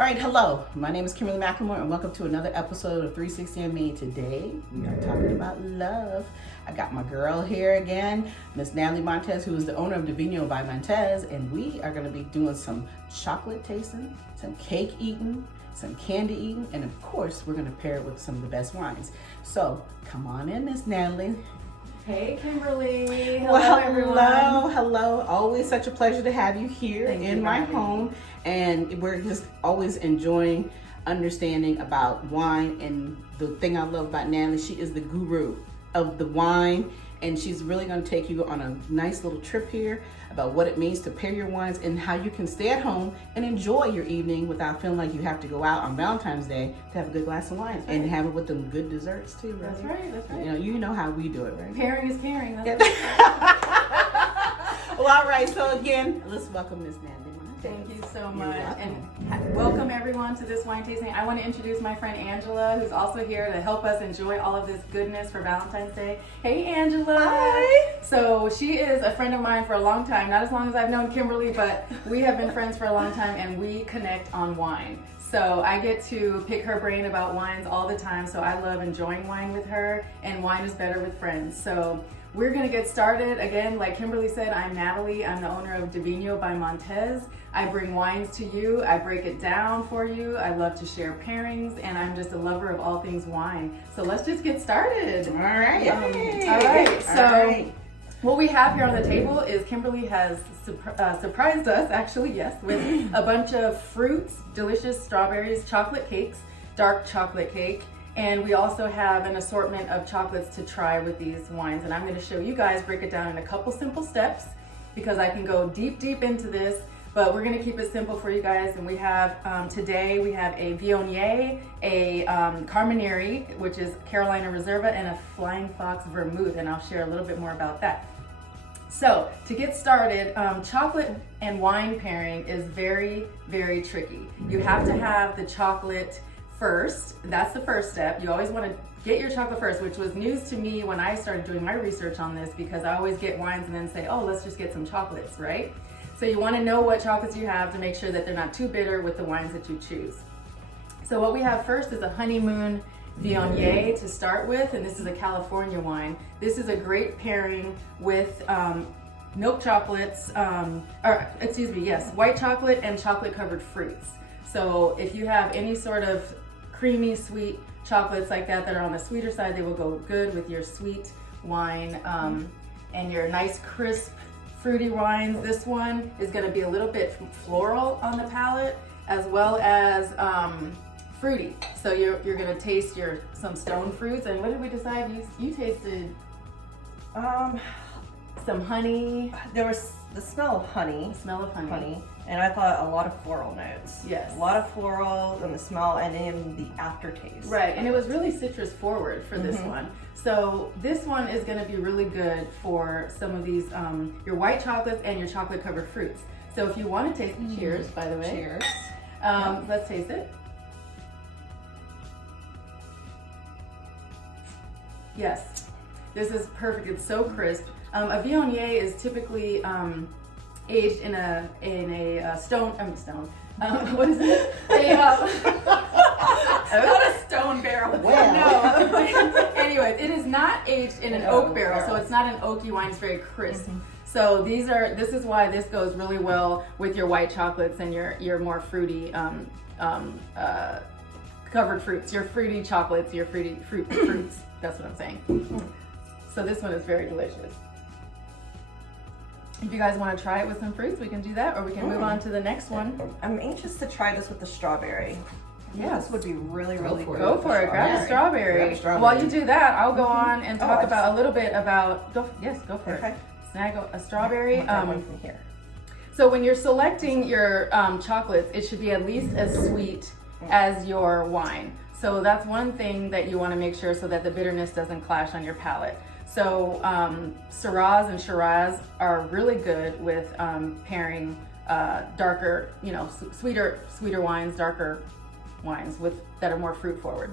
All right, hello. My name is Kimberly McLemore, and welcome to another episode of 360 and Me. Today, we are talking about love. I got my girl here again, Miss Natalie Montez, who is the owner of D'Vinyo By Montez, and we are going to be doing some chocolate tasting, some cake eating, some candy eating, and of course, we're going to pair it with some of the best wines. So, come on in, Miss Natalie. Hey, Kimberly. Hello, Well, everyone. hello. Always such a pleasure to have you here in my home. And we're just always enjoying understanding about wine. And the thing I love about Natalie, she is the guru of the wine. And she's really going to take you on a nice little trip here about what it means to pair your wines and how you can stay at home and enjoy your evening without feeling like you have to go out on Valentine's Day to have a good glass of wine and have it with them good desserts too. Right? That's right. That's right. You know how we do it, right? Pairing is caring. That's Well, all right. So again, let's welcome Miss Natalie. Thank you so much. And welcome everyone to this wine tasting. I want to introduce my friend Angela, who's also here to help us enjoy all of this goodness for Valentine's Day. Hey, Angela. Hi. So she is a friend of mine for a long time. Not as long as I've known Kimberly, but we have been friends for a long time and we connect on wine. So I get to pick her brain about wines all the time. So I love enjoying wine with her, and wine is better with friends. So we're gonna get started. Again, like Kimberly said, I'm Natalie. I'm the owner of D'Vinyo By Montez. I bring wines to you. I break it down for you. I love to share pairings, and I'm just a lover of all things wine. So let's just get started. All right. All right. So what we have here on the table is Kimberly has surprised us, actually, yes, with a bunch of fruits, delicious strawberries, chocolate cakes, dark chocolate cake. And we also have an assortment of chocolates to try with these wines. And I'm going to show you guys, break it down in a couple simple steps because I can go deep into this, but we're going to keep it simple for you guys. And we have, today we have a Viognier, a Carmenere, which is Carolina Reserva, and a Flying Fox Vermouth. And I'll share a little bit more about that. So to get started, chocolate and wine pairing is very, very tricky. You have to have the chocolate first. That's the first step. You always want to get your chocolate first, which was news to me when I started doing my research on this, because I always get wines and then say, oh, let's just get some chocolates, right? So you want to know what chocolates you have to make sure that they're not too bitter with the wines that you choose. So what we have first is a Moon Viognier to start with, and this is a California wine. This is a great pairing with milk chocolates, white chocolate and chocolate covered fruits. So if you have any sort of creamy, sweet chocolates like that are on the sweeter side, they will go good with your sweet wine and your nice, crisp, fruity wines. This one is going to be a little bit floral on the palate, as well as fruity. So you're going to taste some stone fruits. And what did we decide? You tasted some honey. There was the smell of honey. And I thought a lot of floral notes. Yes. A lot of floral in the smell and in the aftertaste. Right, and it was really citrus forward for this one. So this one is going to be really good for some of these, your white chocolates and your chocolate covered fruits. So if you want to taste, cheers, by the way. Cheers. Let's taste it. Yes, this is perfect. It's so crisp. A Viognier is typically aged in a stone. What is it? Not a stone barrel. Wow. No. Anyway, it is not aged in an oak barrel, so it's not an oaky wine. It's very crisp. So this is why this goes really well with your white chocolates and your more fruity covered fruits, your fruity chocolates, your fruity fruits. That's what I'm saying. So this one is very delicious. If you guys want to try it with some fruits, we can do that, or we can move on to the next one. I'm anxious to try this with the strawberry. Yeah, this would be really good. Go for it. Grab a strawberry. While you do that, I'll go on and talk about a little bit about. Go for it. Snag a strawberry. One from here. So when you're selecting your chocolates, it should be at least as sweet as your wine. So that's one thing that you want to make sure, so that the bitterness doesn't clash on your palate. So Syrahs and Shiraz are really good with pairing darker, sweeter wines, darker wines that are more fruit forward.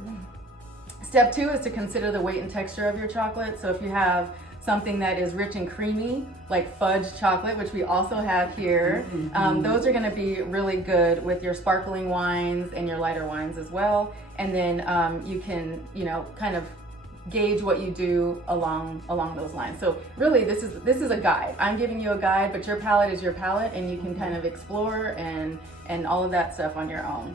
Step 2 is to consider the weight and texture of your chocolate. So if you have something that is rich and creamy, like fudge chocolate, which we also have here. Those are going to be really good with your sparkling wines and your lighter wines as well. And then you can, kind of gauge what you do along those lines. So really, this is a guide. I'm giving you a guide, but your palate is your palate, and you can kind of explore and all of that stuff on your own.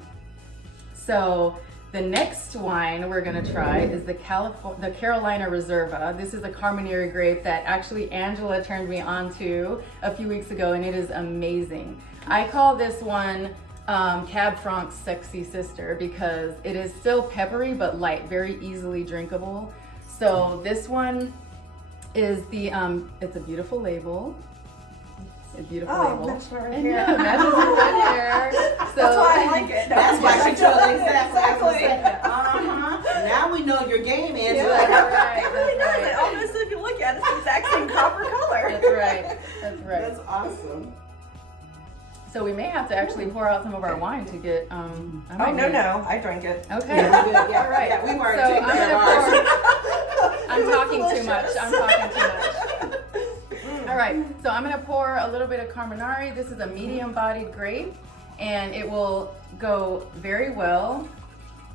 So the next wine we're going to try is the Carolina Reserva. This is a Carmenere grape that actually Angela turned me on to a few weeks ago, and it is amazing. I call this one Cab Franc's sexy sister because it is still peppery but light, very easily drinkable. So this one is it's a beautiful label. A beautiful label. That's right And here. yeah, matches your red hair. So That's why I like it. That's why she told me Exactly. Now we know your game, Angela. That's right. It really That's does. It right. almost, if you look at it, it's the exact same copper color. That's right. That's right. That's awesome. So we may have to actually pour out some of our wine to get. Oh, no. I drank it. Okay. Yeah, we're good. Yeah, All right. yeah, we've already So taken I'm care of gonna ours. I'm talking too much. delicious. I'm talking too much. All right. So I'm gonna pour a little bit of Carmenere. This is a medium-bodied grape, and it will go very well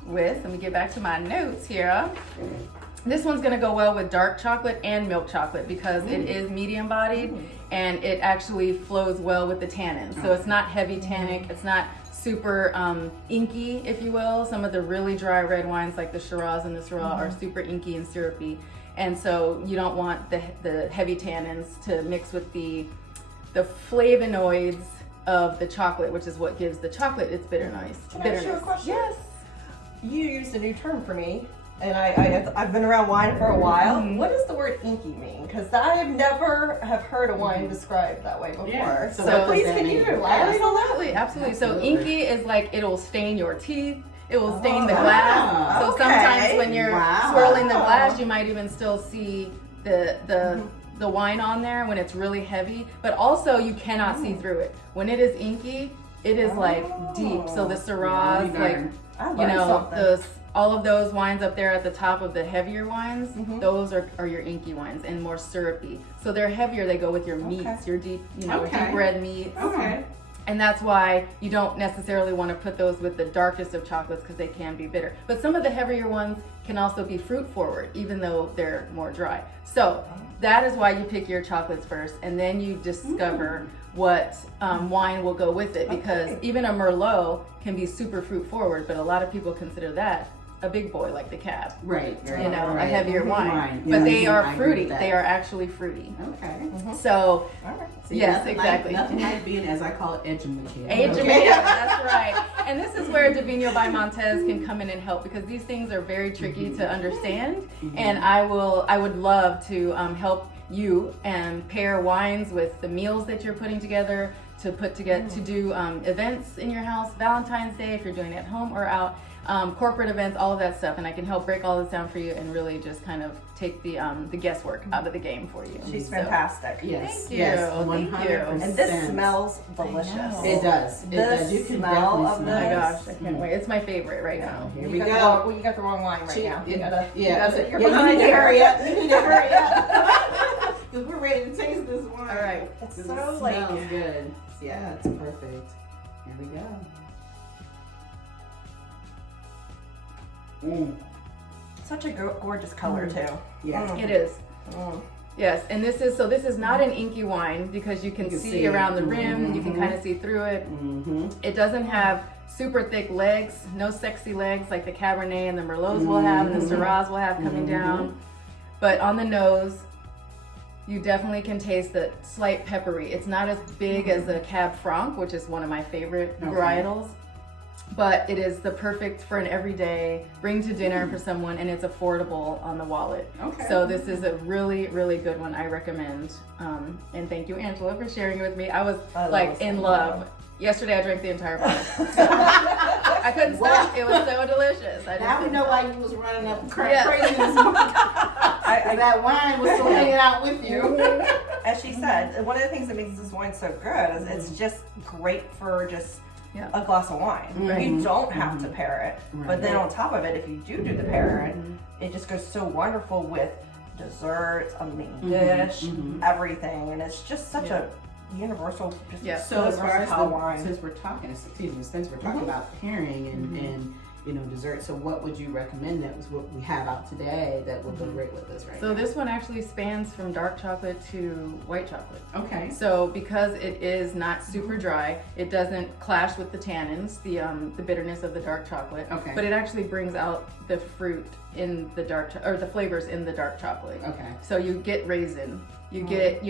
with. Let me get back to my notes here. This one's gonna go well with dark chocolate and milk chocolate because it is medium bodied and it actually flows well with the tannins. So it's not heavy tannic, it's not super inky, if you will. Some of the really dry red wines like the Shiraz and the Syrah are super inky and syrupy. And so you don't want the heavy tannins to mix with the flavonoids of the chocolate, which is what gives the chocolate its bitterness. Can I ask you a question? Yes. You used a new term for me, and I've been around wine for a while. What does the word inky mean? Because I have never have heard a wine described that way before. Yeah. So, So please, what does can that you mean? elaborate on that? Absolutely. So Absolutely. inky is like it'll stain your teeth. It will stain the Oh, glass. So okay. sometimes when you're Wow. swirling the glass, you might even still see the wine on there when it's really heavy. But also you cannot see through it. When it is inky, it is like deep. So the Syrahs, like I learned something. all of those wines up there at the top of the heavier wines, those are your inky wines and more syrupy. So they're heavier. They go with your meats, your deep, Okay. deep red meats. Okay. And that's why you don't necessarily want to put those with the darkest of chocolates because they can be bitter. But some of the heavier ones can also be fruit forward, even though they're more dry. So that is why you pick your chocolates first, and then you discover what wine will go with it. Because even a Merlot can be super fruit forward, but a lot of people consider that a big boy like the Cab. Right. A heavier wine. Yeah, But they I are agree fruity. with that. They are actually fruity. Okay. So See, yes, nothing exactly. Like, nothing like being, as I call it, educated. Educated, that's right. And this is where D'Vinyo By Montez can come in and help because these things are very tricky to understand. And I would love to help you and pair wines with the meals that you're putting together to do events in your house, Valentine's Day if you're doing it at home or out. Corporate events, all of that stuff, and I can help break all this down for you and really just kind of take the guesswork out of the game for you. She's So, fantastic. Yes. Thank you. Yes. Thank you. 100%. And this smells delicious. know. It does. It The does. You can smell definitely of Oh smell my it. gosh, I can't wait. It's my favorite right now. Here You we got go. you got the wrong wine right now. You gotta, Yeah. you're You behind need to here. hurry up. You need to hurry up. Because we're ready to taste this wine. All right. It's 'Cause so it like smells good. Yeah, it's perfect. Here we go. such a gorgeous color too. Yeah. It is. Mm. Yes, and this is not an inky wine because you can see around the rim, you can kind of see through it. Mm-hmm. It doesn't have super thick legs, no sexy legs like the Cabernet and the Merlots will have and the Syrahs will have coming down. But on the nose, you definitely can taste the slight peppery. It's not as big as the Cab Franc, which is one of my favorite varietals. But it is the perfect for an everyday, bring to dinner for someone, and it's affordable on the wallet. Okay. So this is a really, really good one I recommend. And thank you, Angela, for sharing it with me. I was like in love. Yesterday I drank the entire bottle. I couldn't stop. It was so delicious. Now we know why you was running up crazy Yeah. in this market. That wine was still hanging out with you. As she said, one of the things that makes this wine so good is it's just great for just a glass of wine. You don't have to pair it. But then on top of it, if you do the pairing, it just goes so wonderful with desserts, a main dish, everything, and it's just such a universal. Just So as far as wine. since we're talking about pairing and dessert, so what would you recommend that was what we have out today that would go great with this right So now? this one actually spans from dark chocolate to white chocolate. Okay. So because it is not super dry, it doesn't clash with the tannins, the bitterness of the dark chocolate. Okay. But it actually brings out the fruit in the or the flavors in the dark chocolate. Okay. So you get raisin, you get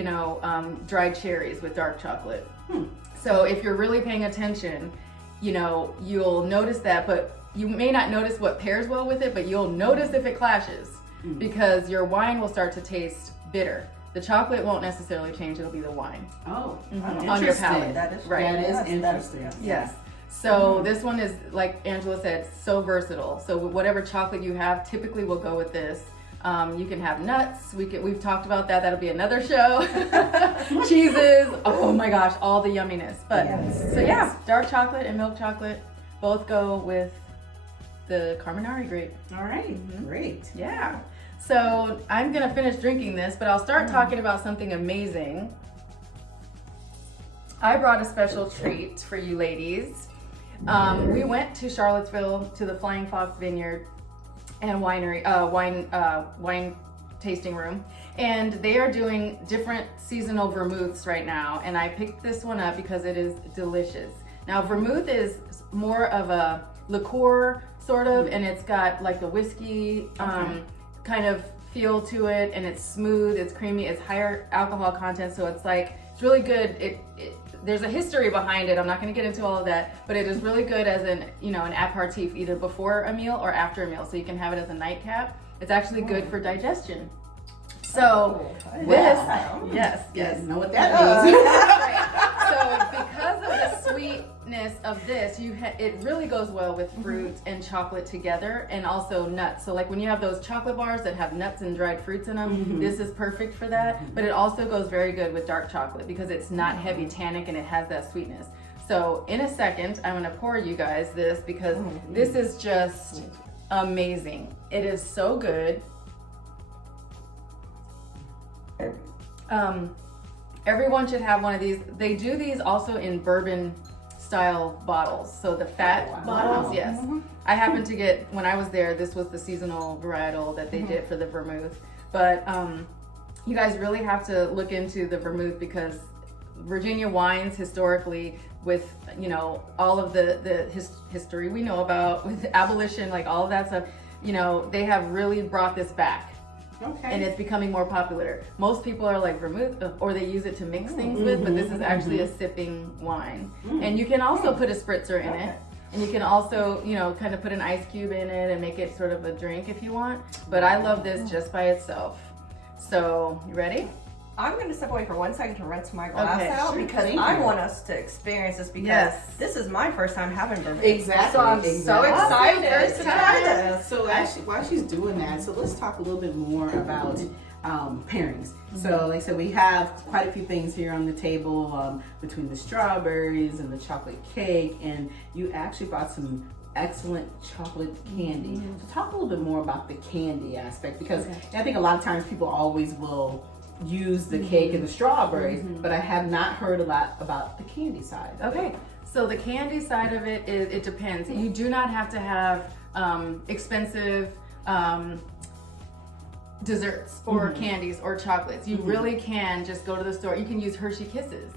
dried cherries with dark chocolate. So if you're really paying attention, you'll notice that, but you may not notice what pairs well with it, but you'll notice if it clashes because your wine will start to taste bitter. The chocolate won't necessarily change, it'll be the wine. Oh, On your palate. That is Right. That is Yes, interesting. Yes. So this one is, like Angela said, so versatile. So whatever chocolate you have typically will go with this. You can have nuts. We've talked about that. That'll be another show. Cheeses. Oh my gosh, all the yumminess. But so yeah, dark chocolate and milk chocolate both go with the Carmenere grape. All right. Great. Yeah. So I'm gonna finish drinking this, but I'll start talking about something amazing. I brought a special treat for you ladies. We went to Charlottesville to the Flying Fox Vineyard and wine tasting room, and they are doing different seasonal vermouths right now, and I picked this one up because it is delicious. Now vermouth is more of a liqueur sort of, and it's got like the whiskey kind of feel to it, and it's smooth, it's creamy, it's higher alcohol content, so it's really good. There's a history behind it. I'm not going to get into all of that, but it is really good as an aperitif, either before a meal or after a meal. So you can have it as a nightcap. It's actually good for digestion. So yes. Know what that means? Right. So because of the sweetness of this, it really goes well with fruit and chocolate together, and also nuts. So like when you have those chocolate bars that have nuts and dried fruits in them, this is perfect for that. But it also goes very good with dark chocolate because it's not heavy tannic and it has that sweetness. So in a second, I'm gonna pour you guys this because this is just amazing. It is so good. Everyone should have one of these. They do these also in bourbon style bottles. So the fat bottles, yes. I happened to get, when I was there, this was the seasonal varietal that they did for the vermouth. But you guys really have to look into the vermouth because Virginia wines historically, with all of the history we know about with abolition, like all of that stuff, they have really brought this back. Okay. And it's becoming more popular. Most people are like vermouth, or they use it to mix things with, but this is actually a sipping wine. And you can also put a spritzer in it. And you can also, kind of put an ice cube in it and make it sort of a drink if you want. But I love this just by itself. So, you ready? I'm going to step away for 1 second to rinse my glass out because Thank I you. want us to experience this because this is my first time having vermouth. Exactly. So I'm so excited to try this. So actually, while she's doing that, so let's talk a little bit more about pairings. So like I said, we have quite a few things here on the table between the strawberries and the chocolate cake, and you actually brought some excellent chocolate candy. So talk a little bit more about the candy aspect because I think a lot of times people always will use the cake and the strawberries, but I have not heard a lot about the candy side. Okay, so the candy side of it depends. You do not have to have expensive desserts or candies or chocolates. You really can just go to the store. You can use Hershey Kisses.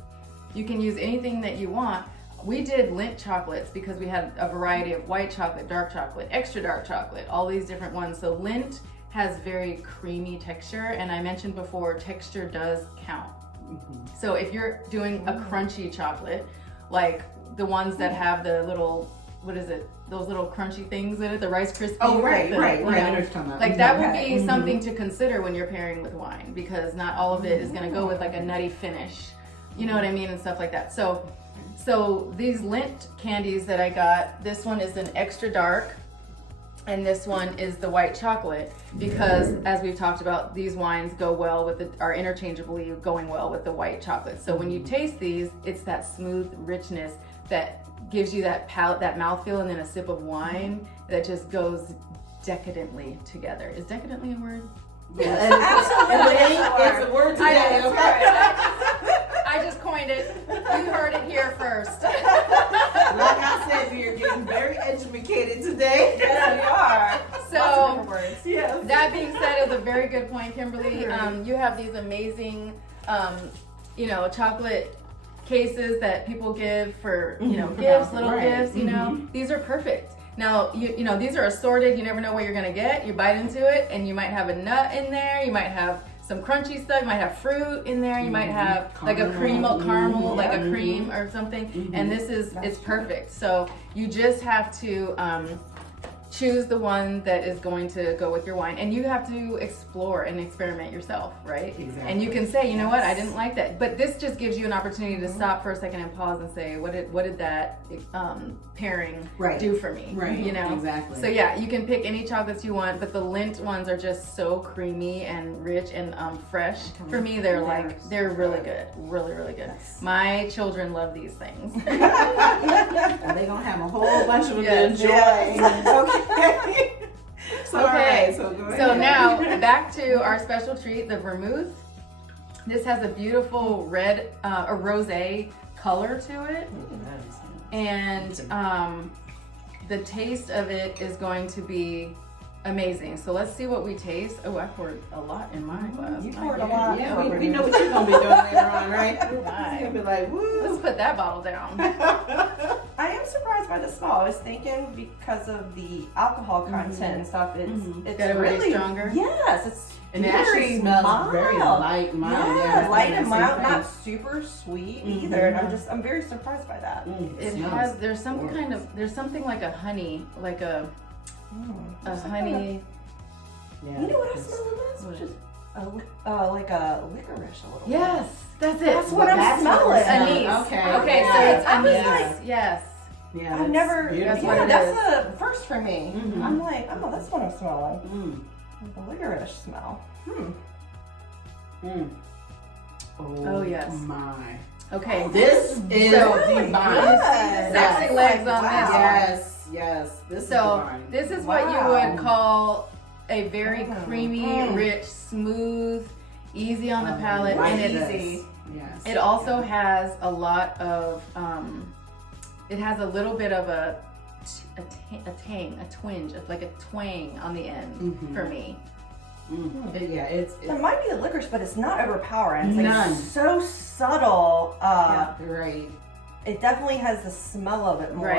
You can use anything that you want. We did Lindt chocolates because we had a variety of white chocolate, dark chocolate, extra dark chocolate, all these different ones. So Lindt has very creamy texture, and I mentioned before, texture does count. So if you're doing a crunchy chocolate, like the ones that have the little, those little crunchy things in it, the Rice Krispies. Oh, right. I know what you're talking about. Like that would be something to consider when you're pairing with wine, because not all of it is gonna go with like a nutty finish, you know what I mean, and stuff like that. So these Lindt candies that I got, this one is an extra dark, and this one is the white chocolate, because as we've talked about, these wines go well with are interchangeably going well with the white chocolate. So when you taste these, it's that smooth richness that gives you that palate, that mouthfeel, and then a sip of wine that just goes decadently together. Is decadently a word? Absolutely. It's a word today, I just coined it. You heard it here first. Like I said, you're getting very educated today. Yes, we are. So, lots of different words. Yes. That being said, it was a very good point, Kimberly. You have these amazing, chocolate cases that people give for, gifts, little gifts, These are perfect. Now, these are assorted. You never know what you're going to get. You bite into it, and you might have a nut in there. You might have some crunchy stuff. You might have fruit in there. You might have like a caramel, like a cream or something. And this is, it's perfect. So you just have to choose the one that is going to go with your wine, and you have to explore and experiment yourself, right? Exactly. And you can say, you know what, I didn't like that, but this just gives you an opportunity to stop for a second and pause and say, what did that pairing do for me? Right. Exactly. So yeah, you can pick any chocolates you want, but the Lindt ones are just so creamy and rich and fresh. For me, they're really good, really really good. Yes. My children love these things. And they're gonna have a whole bunch of them to enjoy. Yes. Okay. So, all right, so go ahead. So now back to our special treat, the Vermouth. This has a beautiful red, a rosé color to it, and the taste of it is going to be amazing. So let's see what we taste. Oh, I poured a lot in my glass. You poured a lot. Yeah, we know what you're gonna be doing later on, right? You're gonna be like, woo. Let's put that bottle down. I am surprised by the smell. I was thinking because of the alcohol content and stuff, it's Got it really stronger. Yes, it's And it actually smells very light, mild. Yeah, light and mild, not not super sweet either. And I'm very surprised by that. There's something like a honey, like a honey. Yeah. You know what I smell in this? What is it? Like a licorice a little bit. Yes, that's it. That's what I'm smelling. Anise. Okay. Okay, so Yeah. it's I was anise. like- Yes. Yeah, I've never. beautiful. what it That's the first for me. Mhm. I'm like, oh, that's what I'm smelling. The licorice smell. Oh, yes. My. Okay. This is divine. Yes. Sexy legs on Wow. Yes, yes. This is divine. This is what you would call a very creamy, rich, smooth, easy on the palate, Like and this. it's Yes. it also has a lot of it has a little bit of a tang, a twinge, like a twang on the end for me. Yeah, it's There might be the licorice, but it's not overpowering. It's like None. so subtle. right. It definitely has the smell of it more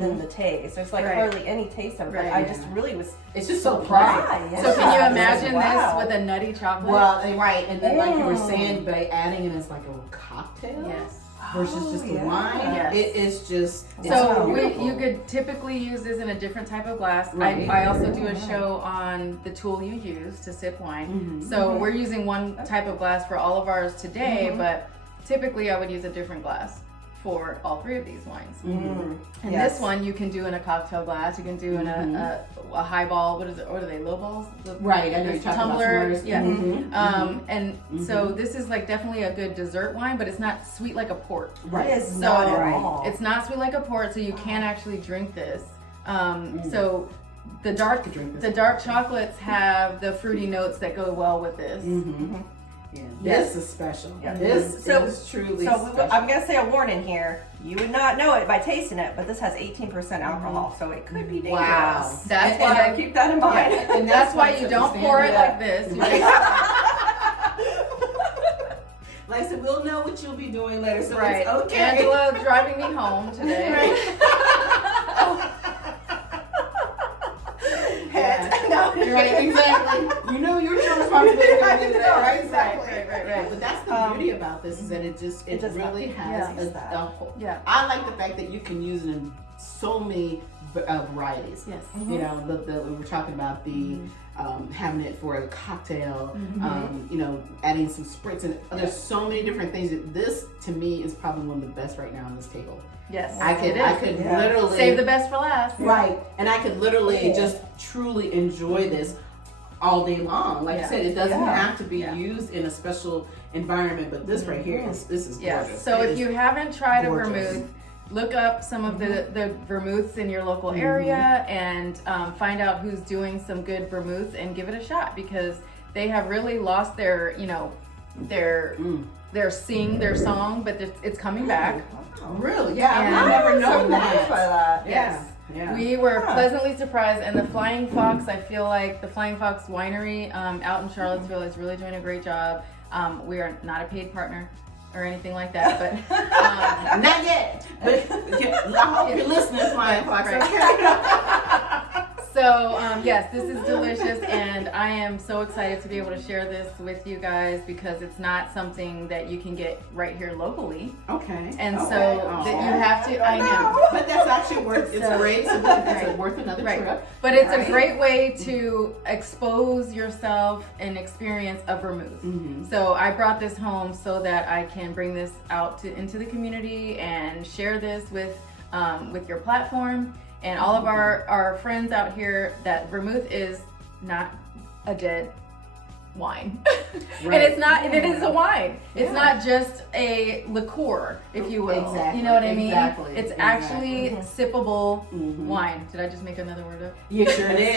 than the taste. There's like hardly any taste of it. But I just really was. It's just so bright. Yeah, So can you yeah. imagine Wow. this with a nutty chocolate? Well, right, and then like you were saying, by adding it as like a cocktail Yes. versus just the wine, Yes. it is just So beautiful. you could typically use this in a different type of glass. Right. I also do a show on the tool you use to sip wine. So we're using one type of glass for all of ours today, but typically I would use a different glass for all three of these wines. And this one you can do in a cocktail glass. You can do in a highball. What is it? What are they? Low balls? Right, I know you're talking about tumbler. s'mores. Yeah. And so this is like definitely a good dessert wine, but it's not sweet like a port. Right. It is So not at all. it's not sweet like a port, so you can actually drink this. So the dark chocolates have the fruity notes that go well with this. Yeah, Yes. this is special. Yeah. This So- is truly So special. I'm gonna say a warning here. You would not know it by tasting it, but this has 18% alcohol, so it could be dangerous. Wow. That's And why. keep that in mind. Yeah, and that's why you don't pour it like this. You just- Like I said, we'll know what you'll be doing later, so right. it's okay. Angela driving me home today. Right, exactly. You know your responsibility. Right, exactly. Right. But that's the beauty about this is that it does really not- has yeah. a whole. Yeah. I like the fact that you can use it in so many varieties. Yes. You know, we were talking about the having it for a cocktail. You know, adding some spritz, and there's so many different things. This to me is probably one of the best right now on this table. Yes. I could Yeah. literally Save the best for last. right, and I could literally just truly enjoy this all day long. Like I said, it doesn't have to be used in a special environment, but this right here is gorgeous. Yes. So It if is you haven't tried gorgeous. a vermouth, look up some of the vermouths in your local area and find out who's doing some good vermouth and give it a shot, because they have really lost their, you know, their song, but it's coming back. Really? Yeah, And I've never known surprised by that. Yes. Yeah. We were pleasantly surprised, and the Flying Fox, I feel like the Flying Fox Winery out in Charlottesville is really doing a great job. We are not a paid partner or anything like that, but Not yet. But I hope you're listening, Flying Fox. Right. Okay. So yes, this is delicious, and I am so excited to be able to share this with you guys because it's not something that you can get right here locally. Okay. And okay. so that you have to, I know. But that's actually worth, it's great. So it's worth another trip. But it's a great way to expose yourself and experience a vermouth. Mm-hmm. So I brought this home so that I can bring this out into the community and share this with your platform. And all of our friends out here, that vermouth is not a dead wine. Right. And it's not, and it is a wine. It's not just a liqueur, if you will. Exactly. You know what I mean? Exactly. It's actually sippable Mhm. wine. Did I just make another word up? You sure did.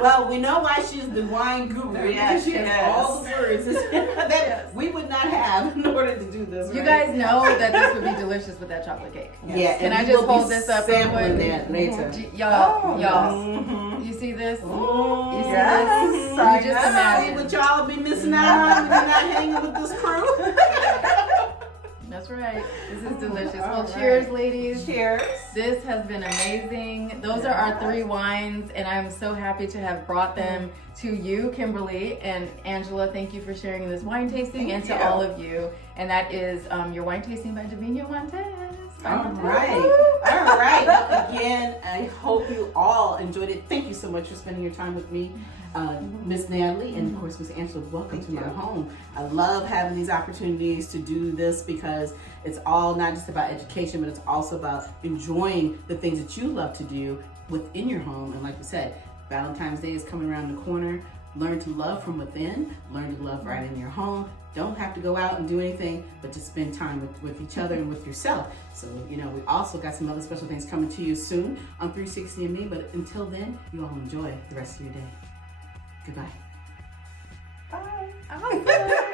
Well, we know why she's the wine guru. Yes, She has all the words that we would not have in order to do this. You right? guys know that this would be delicious with that chocolate cake. Yeah. Can and I we just will be hold this up real sampling quick? that later. Y'all, Mhm. you see this? Ooh, You see yes. this? I You just know. imagine. What y'all be missing out on if you're not hanging with this crew. That's right. This is delicious. Well, All right. cheers, ladies. Cheers. This has been amazing. Those are our 3 wines, and I'm so happy to have brought them to you, Kimberly and Angela. Thank you for sharing this wine tasting, and to you. all of you. And that is your wine tasting by D'Vinyo Montez. All right. All right. Well, again, I hope you all enjoyed it. Thank you so much for spending your time with me, Miss Natalie, and of course, Miss Angela. Welcome to my home. I love having these opportunities to do this because it's all not just about education, but it's also about enjoying the things that you love to do within your home. And like we said, Valentine's Day is coming around the corner. Learn to love from within. Learn to love right in your home. Don't have to go out and do anything, but to spend time with each other and with yourself. So, you know, we also got some other special things coming to you soon on 360 and Me. But until then, you all enjoy the rest of your day. Goodbye. Bye. Oh,